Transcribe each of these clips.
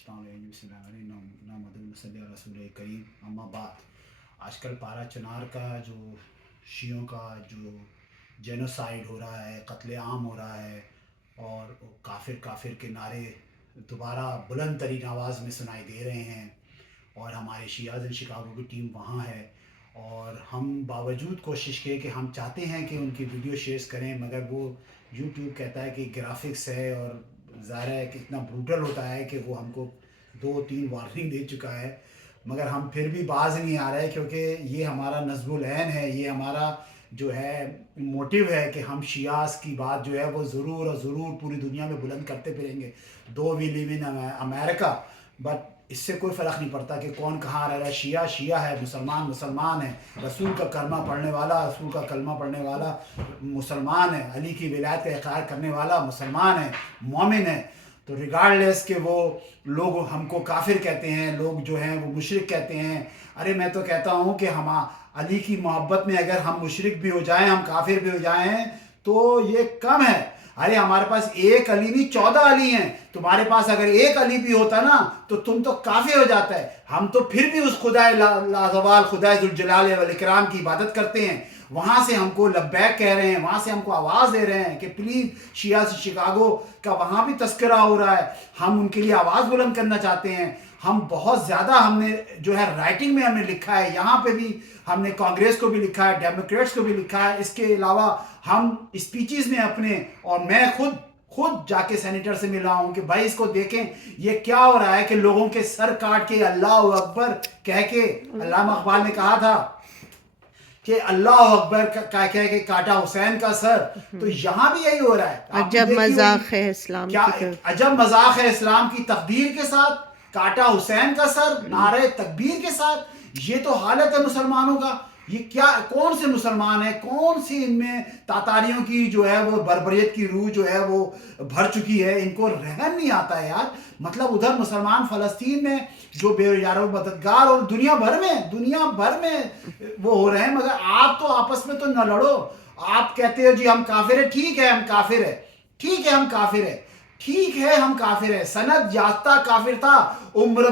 الشیطان الرجیم بسم اللہ الرحمن الرحیم نحمدہ صلی اللہ رسول کریم اما بعد. آج کل پارا چنار کا جو شیعوں کا جو جینوسائیڈ ہو رہا ہے، قتل عام ہو رہا ہے، اور کافر کافر کے نعرے دوبارہ بلند ترین آواز میں سنائی دے رہے ہیں، اور ہمارے شیعہ ان شکاگو کی ٹیم وہاں ہے، اور ہم باوجود کوشش کے کہ ہم چاہتے ہیں کہ ان کی ویڈیو شیئرز کریں، مگر وہ یوٹیوب کہتا ہے کہ گرافکس ہے، اور ظاہر ہے کہ اتنا بروٹل ہوتا ہے کہ وہ ہم کو 2-3 وارننگ دے چکا ہے، مگر ہم پھر بھی باز نہیں آ رہے، کیونکہ یہ ہمارا نصب العین ہے، یہ ہمارا جو ہے موٹیو ہے کہ ہم شیعاز کی بات جو ہے وہ ضرور اور ضرور پوری دنیا میں بلند کرتے پھریں گے. دو وی لیو ان امریکہ، بٹ اس سے کوئی فرق نہیں پڑتا کہ کون کہاں رہ رہا ہے. شیعہ شیعہ ہے، مسلمان مسلمان ہے، رسول کا کلمہ پڑھنے والا رسول کا کلمہ پڑھنے والا مسلمان ہے، علی کی ولایت کا اقرار کرنے والا مسلمان ہے، مومن ہے. تو ریگارڈلیس کہ وہ لوگ ہم کو کافر کہتے ہیں، لوگ جو ہیں وہ مشرک کہتے ہیں. ارے میں تو کہتا ہوں کہ ہم علی کی محبت میں اگر ہم مشرک بھی ہو جائیں، ہم کافر بھی ہو جائیں تو یہ کم ہے. ارے ہمارے پاس ایک علی نہیں 14 علی ہیں. تمہارے پاس اگر ایک علی بھی ہوتا نا تو تم تو کافر ہو جاتا ہے. ہم تو پھر بھی اس خدائے لازوال خدائے ذوالجلال والاکرام کی عبادت کرتے ہیں. وہاں سے ہم کو لبیک کہہ رہے ہیں، وہاں سے ہم کو آواز دے رہے ہیں کہ پلیز شیعہ سے شکاگو کا وہاں بھی تذکرہ ہو رہا ہے، ہم ان کے لیے آواز بلند کرنا چاہتے ہیں. ہم بہت زیادہ ہم نے جو ہے رائٹنگ میں ہم نے لکھا ہے، یہاں پہ بھی ہم نے کانگریس کو بھی لکھا ہے، ڈیموکریٹس کو بھی لکھا ہے. اس کے علاوہ ہم اسپیچز میں اپنے، اور میں خود جا کے سینیٹر سے ملا ہوں کہ بھائی اس کو دیکھیں یہ کیا ہو رہا ہے کہ لوگوں کے سر کاٹ کے اللہ اکبر کہہ کے، علامہ اقبال نے کہا تھا کہ اللہ اکبر کہہ کے کاٹا حسین کا سر. تو یہاں بھی یہی ہو رہا ہے. عجب مذاق ہے اسلام کیا کی. عجب مذاق ہے اسلام کی تقدیر کے ساتھ، کاٹا حسین کا سر نعرہ تکبیر کے ساتھ. یہ تو حالت ہے مسلمانوں کا. یہ کیا، کون سے مسلمان ہیں، کون سی ان میں تاتاریوں کی جو ہے وہ بربریت کی روح جو ہے وہ بھر چکی ہے. ان کو رحم نہیں آتا ہے یار. مطلب ادھر مسلمان فلسطین میں جو بے یارو مددگار، اور دنیا بھر میں وہ ہو رہے ہیں، مگر آپ تو آپس میں تو نہ لڑو. آپ کہتے ہو جی ہم کافر ہیں، ٹھیک ہے ہم کافر ہیں، ٹھیک ہے ہم کافر ہیں، ٹھیک ہے ہم کافر ہیں. سند یافتہ کافر تھا عمر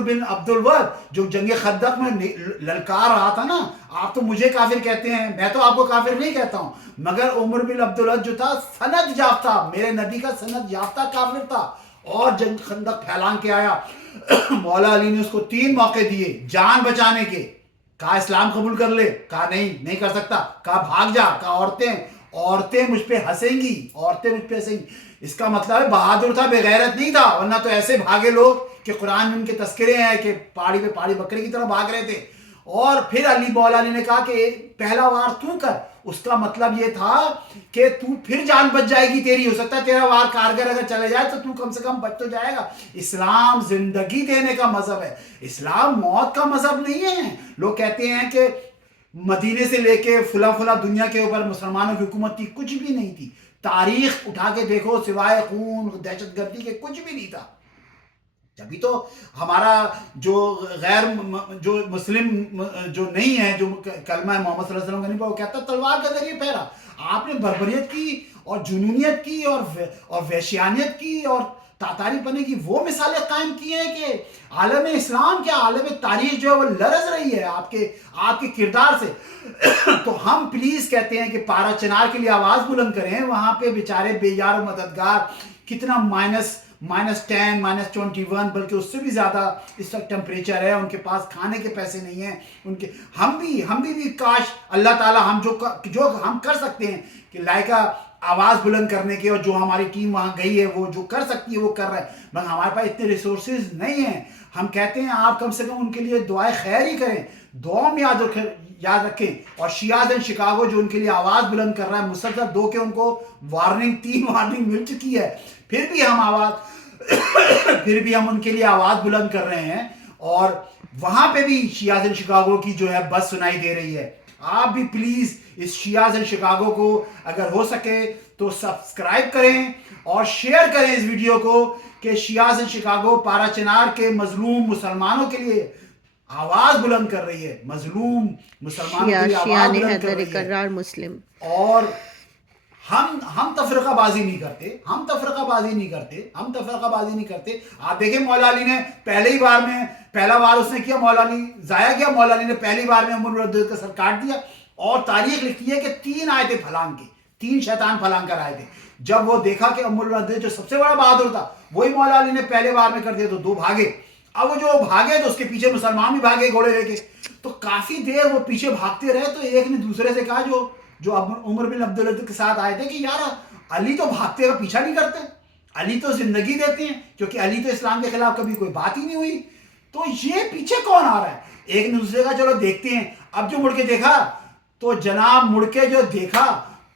بن عبد الود جو جنگ خندق میں للکار رہا تھا نا. آپ تو مجھے کافر کہتے ہیں، میں تو آپ کو کافر نہیں کہتا ہوں، مگر عمر بن عبد الود جو تھا سند یافتہ، میرے نبی کا سند یافتہ کافر تھا، اور جنگ خندق پھیلان کے آیا. مولا علی نے اس کو 3 موقع دیے جان بچانے کے. کہا اسلام قبول کر لے، کہا نہیں کر سکتا. کہا بھاگ جا. کہا عورتیں مجھ پہ ہنسیں گی، عورتیں مجھ پہ ہنسیں گی. اس کا مطلب ہے بہادر تھا، بے غیرت نہیں تھا. ورنہ تو ایسے بھاگے لوگ کہ قرآن میں ان کے تذکرے ہیں کہ پہاڑی پہ پہاڑی بکرے کی طرح بھاگ رہے تھے. اور پھر مولا علی نے کہا کہ پہلا وار تو کر. اس کا مطلب یہ تھا کہ تو پھر جان بچ جائے گی تیری. ہو سکتا ہے تیرا وار کارگر اگر چلے جائے تو کم سے کم بچ تو جائے گا. اسلام زندگی دینے کا مذہب ہے، اسلام موت کا مذہب نہیں ہے. لوگ کہتے ہیں کہ مدینے سے لے کے فلاں دنیا کے اوپر مسلمانوں کی حکومت تھی، کچھ بھی نہیں تھی. تاریخ اٹھا کے دیکھو، سوائے خون دہشت گردی کے کچھ بھی نہیں تھا. جبھی تو ہمارا جو غیر جو مسلم جو نہیں ہے، جو کلمہ محمد صلی اللہ علیہ وسلم کا نہیں پڑھا، وہ کہتا تلوار کا ذریعے پھیرا. آپ نے بربریت کی اور جنونیت کی اور وحشیانیت کی اور تاتاری پنے کی وہ مثالیں قائم کی ہیں کہ عالم اسلام کیا، عالم تاریخ جو ہے وہ لرز رہی ہے آپ کے کردار سے. تو ہم پلیز کہتے ہیں کہ پارا چنار کے لیے آواز بلند کریں. وہاں پہ بیچارے بے یار و مددگار، کتنا -10 -21 بلکہ اس سے بھی زیادہ اس وقت ٹمپریچر ہے. ان کے پاس کھانے کے پیسے نہیں ہیں. ہم بھی کاش اللہ تعالیٰ ہم جو ہم کر سکتے ہیں کہ لائکا آواز بلند کرنے کے، اور جو ہماری ٹیم وہاں گئی ہے وہ جو کر سکتی ہے وہ کر رہا ہے، مگر ہمارے پاس اتنے ریسورسز نہیں ہیں. ہم کہتے ہیں آپ کم سے کم ان کے لیے دعائے خیر ہی کریں، دعا میں یاد رکھیں. اور شیعہ ان شکاگو جو ان کے لیے آواز بلند کر رہا ہے، مسلسل 2 کہ ان کو 3 وارننگ مل چکی ہے، پھر بھی ہم ان کے لیے آواز بلند کر رہے ہیں. اور وہاں پہ بھی شیعہ ان شکاگو کی جو ہے بس سنائی دے رہی ہے. آپ بھی please us Shia in Chicago کو اگر ہو سکے تو سبسکرائب کریں اور شیئر کریں اس ویڈیو کو، کہ شیعہ ان شکاگو پارا چنار کے مظلوم مسلمانوں کے لیے آواز بلند کر رہی ہے، مظلوم مسلمانوں کے لیے آواز بلند کر رہی ہے. حیدر مسلم. اور ہم تفرقہ بازی نہیں کرتے، ہم تفرقہ بازی نہیں کرتے. آپ دیکھیں مولا علی نے پہلا بار اس نے کیا، مولا علی ضائع کیا، مولا علی نے پہلی بار میں ام المؤمنین کا سر کاٹ دیا. اور تاریخ لکھتی ہے کہ 3 آئے تھے پھلانگ کے، 3 شیطان پھلانگ کر آئے تھے. جب وہ دیکھا کہ ام المؤمنین جو سب سے بڑا بہادر تھا وہی مولا علی نے پہلے بار میں کر دیا تو 2 بھاگے. اب وہ جو بھاگے تو اس کے پیچھے مسلمان بھی بھاگے گھوڑے لے کے. تو کافی دیر وہ پیچھے بھاگتے رہے. تو ایک نے دوسرے سے کہا جو عمر بن عبدالعزیز کے ساتھ آئے تھے کہ یار علی تو بھاگتے کا پیچھا نہیں کرتے، علی تو زندگی دیتے ہیں، کیونکہ علی تو اسلام کے خلاف کبھی کوئی بات ہی نہیں ہوئی. تو یہ پیچھے کون آ رہا ہے؟ ایک نے دوسرے کا چلو دیکھتے ہیں. اب جو مڑ کے دیکھا تو جناب مڑ کے جو دیکھا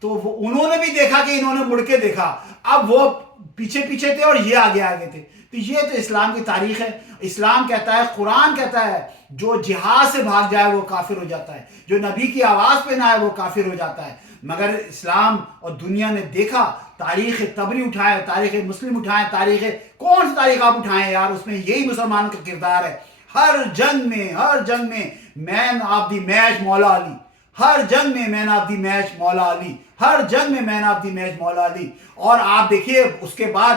تو وہ انہوں نے بھی دیکھا کہ انہوں نے مڑ کے دیکھا. اب وہ پیچھے پیچھے تھے اور یہ آگے تھے. تو یہ تو اسلام کی تاریخ ہے. اسلام کہتا ہے، قرآن کہتا ہے جو جہاد سے بھاگ جائے وہ کافر ہو جاتا ہے، جو نبی کی آواز پہ نہ آئے وہ کافر ہو جاتا ہے. مگر اسلام اور دنیا نے دیکھا، تاریخ طبری اٹھائے، تاریخ مسلم اٹھائے، کون سی تاریخ آپ اٹھائیں یار، اس میں یہی مسلمان کا کردار ہے. ہر جنگ میں مین آف دی میچ مولا علی، ہر جنگ میں مین آف دی میچ مولا علی، ہر جنگ میں مین آف دی میچ مولا علی. اور آپ دیکھیے اس کے بعد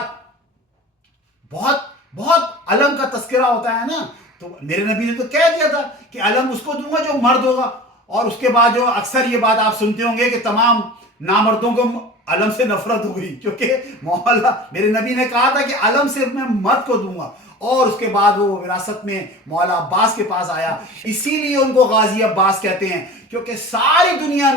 بہت علم کا تذکرہ ہوتا ہے نا. تو میرے نبی نے تو کہہ دیا تھا کہ علم اس کو دوں گا جو مرد ہوگا. اور اس کے بعد جو اکثر یہ بات آپ سنتے ہوں گے کہ تمام نامردوں کو علم سے نفرت ہو گئی، کیونکہ مولا میرے نبی نے کہا تھا کہ علم صرف میں مرد کو دوں گا. اور اس کے بعد وہ وراثت میں مولا عباس کے پاس آیا. اسی لیے ان کو غازی عباس کہتے ہیں، کیونکہ ساری دنیا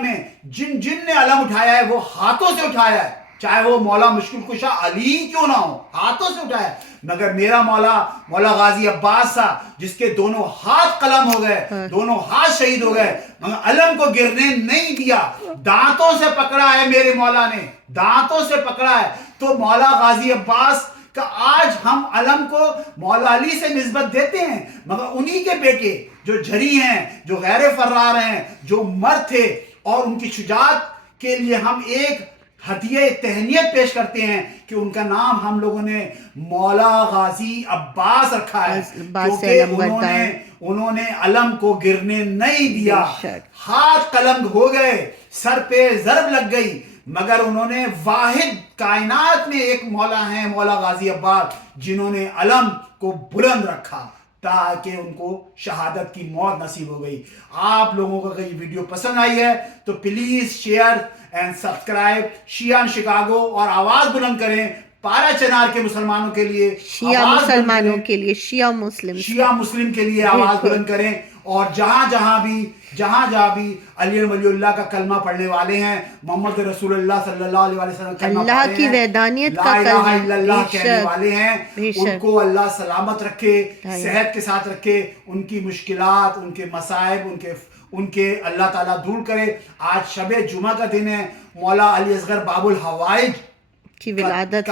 میں جن نے علم اٹھایا ہے وہ ہاتھوں سے اٹھایا ہے، چاہے وہ مولا مشکل کشا علی کیوں نہ ہو، ہاتھوں سے اٹھایا. مگر میرا مولا غازی عباس تھا جس کے دونوں ہاتھ قلم ہو گئے، دونوں ہاتھ شہید ہو گئے، مگر علم کو گرنے نہیں دیا. دانتوں سے پکڑا ہے میرے مولا نے، دانتوں سے پکڑا ہے. تو مولا غازی عباس کا آج ہم علم کو مولا علی سے نسبت دیتے ہیں، مگر انہی کے بیٹے جو جھری ہیں، جو غیر فرار ہیں، جو مرد تھے، اور ان کی شجاعت کے لیے ہم ایک ہدیہ تہنیت پیش کرتے ہیں کہ ان کا نام ہم لوگوں نے مولا غازی عباس رکھا ہے، کیونکہ انہوں نے علم کو گرنے نہیں دیا. ہاتھ قلم ہو گئے، سر پہ ضرب لگ گئی، مگر انہوں نے واحد کائنات میں ایک مولا ہیں مولا غازی عباس جنہوں نے علم کو بلند رکھا تاکہ ان کو شہادت کی موت نصیب ہو گئی. آپ لوگوں کو اگر یہ ویڈیو پسند آئی ہے تو please share and subscribe Shia Chicago, اور آواز بلند کریں پارا چنار کے مسلمانوں کے لیے، شیعہ مسلمانوں کے لیے، شیعہ مسلم کے لیے آواز بلند کریں. اور جہاں بھی علی ولی اللہ کا کلمہ پڑھنے والے ہیں، محمد رسول اللہ صلی اللہ علیہ وسلم کلمہ اللہ پڑھنے کی ہیں، وحدانیت لا کا الہ کلمہ، الا اللہ کہنے والے ہیں، ان کو اللہ سلامت رکھے، صحت کے ساتھ رکھے، ان کی مشکلات، ان کے مصائب، ان کے اللہ تعالیٰ دور کرے. آج شب جمعہ کا دن ہے، مولا علی اصغر باب الحوائج کی ولادت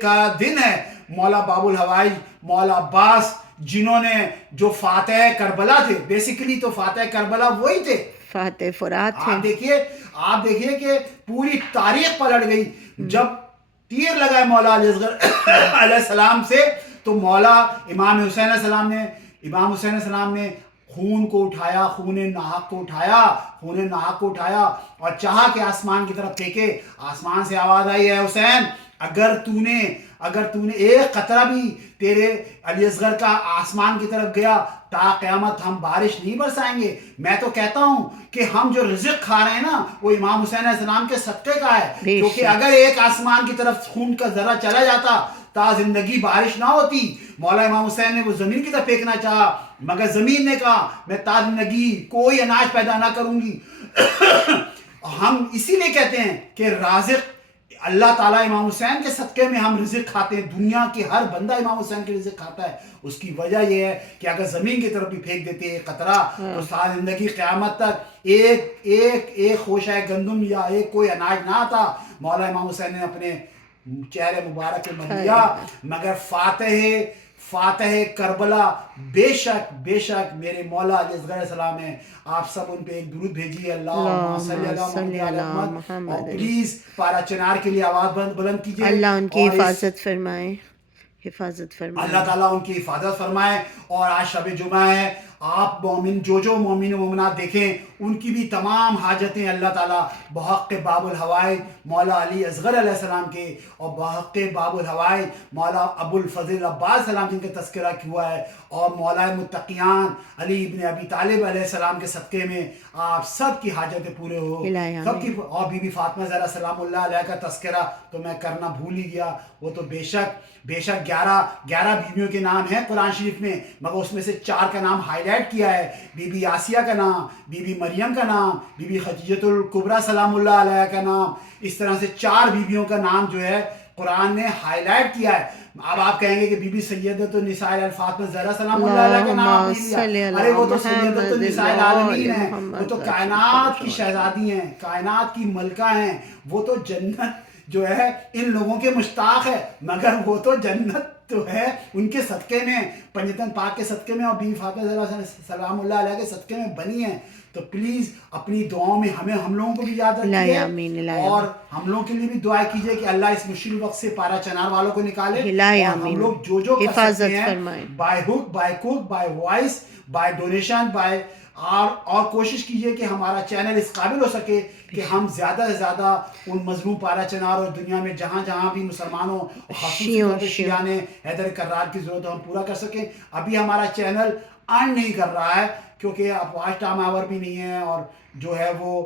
کا دن ہے. مولا باب الحوائج مولا عباس جنہوں نے جو فاتح کربلا تھے، بیسیکلی تو فاتح کربلا وہی تھے، فاتح فرات ہیں. آپ دیکھیے کہ پوری تاریخ پلٹ گئی. جب تیر لگا مولا علی اصغر علیہ السلام سے تو مولا امام حسین علیہ السلام نے خون کو اٹھایا، خون ناحق کو اٹھایا اور چاہا کہ آسمان کی طرف پھینکے. آسمان سے آواز آئی ہے حسین اگر تو نے ایک قطرہ بھی تیرے علی اصغر کا آسمان کی طرف گیا تا قیامت ہم بارش نہیں برسائیں گے. میں تو کہتا ہوں کہ ہم جو رزق کھا رہے ہیں نا وہ امام حسین علیہ السلام کے صدقے کا ہے، کیونکہ اگر ایک آسمان کی طرف خون کا ذرہ چلا جاتا تا زندگی بارش نہ ہوتی. مولا امام حسین نے وہ زمین کی طرف پھینکنا چاہا، مگر زمین نے کہا میں تا زندگی کوئی اناج پیدا نہ کروں گی. ہم اسی لیے کہتے ہیں کہ رازق اللہ تعالیٰ امام حسین کے صدقے میں ہم رزق کھاتے ہیں. دنیا کے ہر بندہ امام حسین کے رزق کھاتا ہے. اس کی وجہ یہ ہے کہ اگر زمین کی طرف بھی پھینک دیتے ایک قطرہ تو ساری زندگی قیامت تک ایک خوشہ گندم یا ایک کوئی اناج نہ آتا. مولا امام حسین نے اپنے چہرے مبارک پہ مر لیا. مگر فاتح کربلا بے شک میرے مولا علیہ السلام السلام ہیں. آپ سب ان پہ ایک درود بھیجیے، اللہم صلی علی محمد. اور پلیز پارا چنار کے لیے آواز بلند کیجیے، اللہ ان کی حفاظت فرمائے. حفاظت فرمائے. اللہ تعالیٰ ان کی حفاظت فرمائے. اور آج شب جمعہ ہے, آپ مومن جو مومن و مومنات دیکھیں ان کی بھی تمام حاجتیں اللہ تعالیٰ بحق باب الحوائج مولا علی اصغر علیہ السلام کے اور بحق باب الحوائج مولا ابو الفضل عباس السلام جن کا تذکرہ ہوا ہے اور مولا متقیان علی ابن ابی طالب علیہ السلام کے صدقے میں آپ سب کی حاجتیں پورے ہو سب کی. اور بی بی فاطمہ زہرا سلام اللہ علیہ کا تذکرہ تو میں کرنا بھول ہی گیا. وہ تو بے شک 11 بیویوں کے نام ہیں قرآن شریف میں, مگر اس میں سے 4 کا نام ہائی لائٹ کیا ہے. بی بی آسیہ کا نام, بی بی مریم کا نام, بی بی خدیجۃ الکبریٰ سلام اللہ علیہ کا نام. اس طرح سے 4 بیویوں کا نام جو ہے قرآن نے ہائی لائٹ کیا ہے. اب آپ کہیں گے کہ بی بی سیدۃ النساء فاطمہ زہرا سلام اللہ علیہ کا نام ارے وہ تو سیدۃ النساء العالمین ہیں, وہ تو کائنات کی شہزادی ہیں, کائنات کی ملکہ ہیں. وہ تو جنت جو ہے ان لوگوں کے مشتاق ہے, مگر وہ تو جنت تو ہے ان کے صدقے میں, پنجتن پاک کے صدقے میں اور بی فاطمہ زہرا سلام اللہ علیہ کے صدقے میں بنی ہے. تو پلیز اپنی دعاؤں میں ہم لوگوں کو بھی یاد رکھیے اور ہم لوگوں کے لیے بھی دعا کیجیے کہ اللہ اس مشکل وقت سے پارا چنار والوں کو نکالے. اور ہم لوگ جو کر سکتے ہیں بائی ہک بائی کوک by voice by donation by اور کوشش کیجیے کہ ہمارا چینل اس قابل ہو سکے کہ ہم زیادہ سے زیادہ ان مظلوم پارا چنار اور دنیا میں جہاں بھی مسلمانوں خصوصی شیعہ نے حیدر کرار کی ضرورت ہم پورا کر سکیں. ابھی ہمارا چینل ارن نہیں کر رہا ہے کیونکہ اب واچ ٹائم آور بھی نہیں ہے اور جو ہے وہ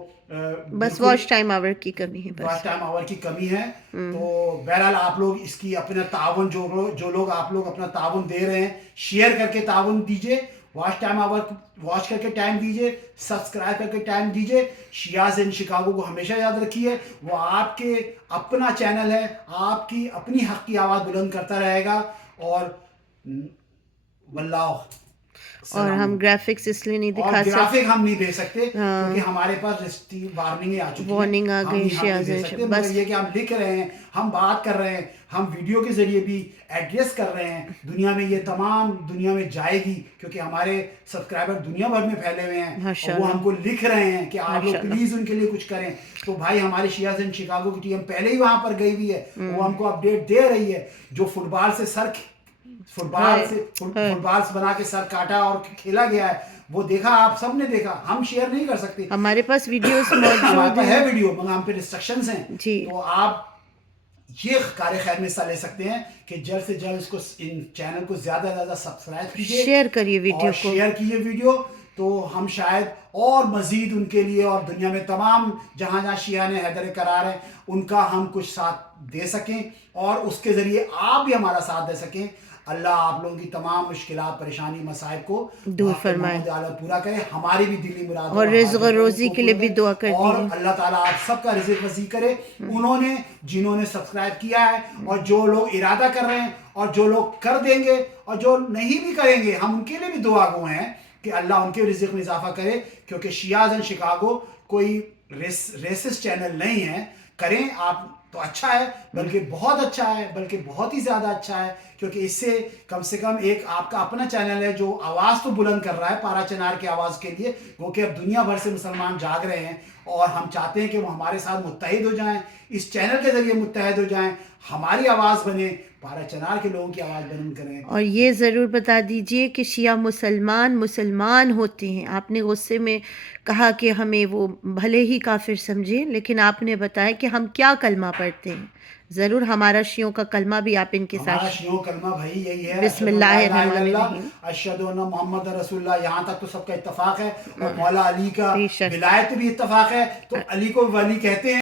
بس واچ ٹائم آور کی کمی ہے, واچ ٹائم آور کی کمی ہے. تو بہرحال آپ لوگ اس کی اپنا تعاون جو لوگ آپ لوگ اپنا تعاون دے رہے ہیں شیئر کر کے تعاون دیجیے, واچ ٹائم آور واچ کر کے ٹائم دیجیے, سبسکرائب کر کے ٹائم دیجیے. شیعہ ان شکاگو کو ہمیشہ یاد رکھیے وہ آپ کے اپنا چینل ہے, آپ کی اپنی حق کی آواز بلند کرتا رہے گا. اور واللہ اور ہم گرافکس اس لیے نہیں دکھا سکتے, گرافک ہم نہیں دے سکتے کیونکہ ہمارے پاس وارننگ آ چکی ہے, وارننگ آ گئی. بس یہ کہ ہم لکھ رہے ہیں, ہم بات کر رہے ہیں, ہم ویڈیو کے ذریعے بھی ایڈریس کر رہے ہیں دنیا میں. یہ تمام دنیا میں جائے گی کیونکہ ہمارے سبسکرائبر دنیا بھر میں پھیلے ہوئے ہیں اور وہ ہم کو لکھ رہے ہیں کہ آپ لوگ پلیز ان کے لیے کچھ کریں. تو بھائی ہماری شیعہ زن شکاگو کی ٹیم پہلے ہی وہاں پر گئی ہوئی ہے, وہ ہم کو اپڈیٹ دے رہی ہے. جو فٹ بال سے بنا کے سر کاٹا اور کھیلا گیا ہے وہ دیکھا, آپ سب نے دیکھا. ہم شیئر نہیں کر سکتے, ہمارے پاس ویڈیوز موجود ہے ویڈیو مگر ہم پہ ریسٹرکشنز ہیں. تو آپ یہ کار خیر میں حصہ لے سکتے ہیں کہ جلد سے جلد اس کو ان چینل کو زیادہ سے زیادہ سبسکرائب کیجیے, شیئر کریے ویڈیو کو, شیئر کیجیے ویڈیو. تو ہم شاید اور مزید ان کے لیے اور دنیا میں تمام جہاں شیعہ نے حیدر کرار ہیں ان کا ہم کچھ ساتھ دے سکیں اور اس کے ذریعے آپ بھی ہمارا ساتھ دے سکیں. اللہ آپ لوگوں کی تمام مشکلات پریشانی مصائب کو دور فرمائے, پورا کرے. ہماری بھی دلی مراد اور رزق و روزی کے لیے بھی دعا کر دیجیے. اور اللہ تعالیٰ آپ سب کا رزق وسیع کرے. جنہوں نے سبسکرائب کیا ہے اور جو لوگ ارادہ کر رہے ہیں اور جو لوگ کر دیں گے اور جو نہیں بھی کریں گے, ہم ان کے لیے بھی دعا گو ہیں کہ اللہ ان کے رزق میں اضافہ کرے. کیونکہ شیعہ ان شکاگو کوئی ریسسٹ چینل نہیں ہے. کریں آپ تو اچھا ہے, بلکہ بہت اچھا ہے, بلکہ بہت ہی زیادہ اچھا ہے. کیونکہ اس سے کم ایک آپ کا اپنا چینل ہے جو آواز تو بلند کر رہا ہے پارا چنار کی آواز کے لیے, کیونکہ اب دنیا بھر سے مسلمان جاگ رہے ہیں اور ہم چاہتے ہیں کہ وہ ہمارے ساتھ متحد ہو جائیں, اس چینل کے ذریعے متحد ہو جائیں, ہماری آواز بنے, پارا چنار کے لوگوں کی آواز بلند کریں. اور یہ ضرور بتا دیجئے کہ شیعہ مسلمان ہوتے ہیں. آپ نے غصے میں کہا کہ ہمیں وہ بھلے ہی کافر سمجھے, لیکن آپ نے بتایا کہ ہم کیا کلمہ پڑھتے ہیں. ضرور ہمارا شیعوں کا کلمہ بھی آپ ان کے ساتھ. ہمارا شیعوں کلمہ بھائی یہی ہے, بسم اللہ الرحمن الرحیم, اشہد ان محمد رسول اللہ. یہاں تک تو سب کا اتفاق ہے. اور مولا علی کا ولایت بھی اتفاق ہے, تو علی کو ولی کہتے ہیں.